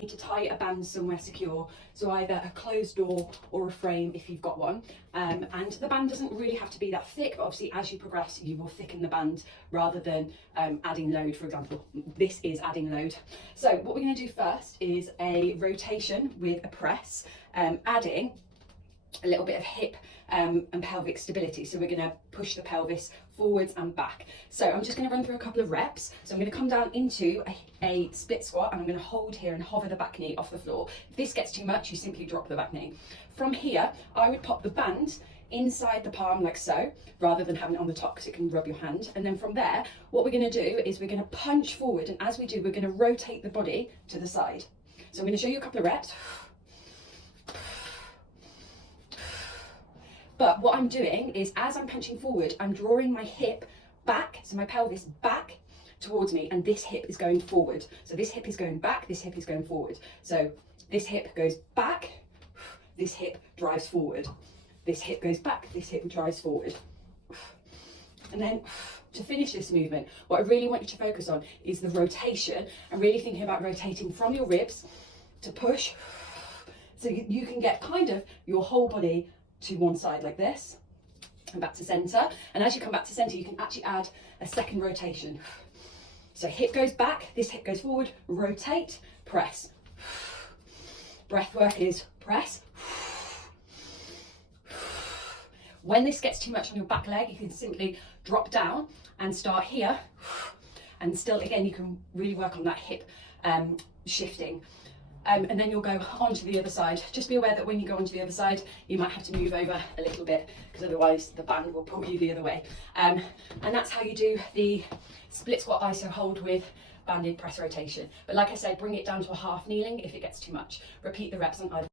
need to tie a band somewhere secure, so either a closed door or a frame if you've got one. And the band doesn't really have to be that thick, but obviously as you progress you will thicken the band rather than adding load. For example, this is adding load. So what we're going to do first is a rotation with a press, adding a little bit of hip and pelvic stability. So we're going to push the pelvis forwards and back. So I'm just going to run through a couple of reps. So I'm going to come down into a split squat, and I'm going to hold here and hover the back knee off the floor. If this gets too much, you simply drop the back knee. From here, I would pop the band inside the palm like so, rather than having it on the top because it can rub your hand. And then from there, what we're going to do is we're going to punch forward, and as we do, we're going to rotate the body to the side. So I'm going to show you a couple of reps. But what I'm doing is, as I'm punching forward, I'm drawing my hip back, so my pelvis back towards me, and this hip is going forward. So this hip is going back, this hip is going forward. So this hip goes back, this hip drives forward. This hip goes back, this hip drives forward. And then to finish this movement, what I really want you to focus on is the rotation, and really thinking about rotating from your ribs to push. So you can get kind of your whole body to one side like this and back to center. And as you come back to center, you can actually add a second rotation. So hip goes back, this hip goes forward, rotate, press. Breath work is press. When this gets too much on your back leg, you can simply drop down and start here. And still, again, you can really work on that hip shifting. And then you'll go onto the other side. Just be aware that when you go onto the other side, you might have to move over a little bit, because otherwise the band will pull you the other way. And that's how you do the split squat iso hold with banded press rotation. But like I said, bring it down to a half kneeling if it gets too much. Repeat the reps on either.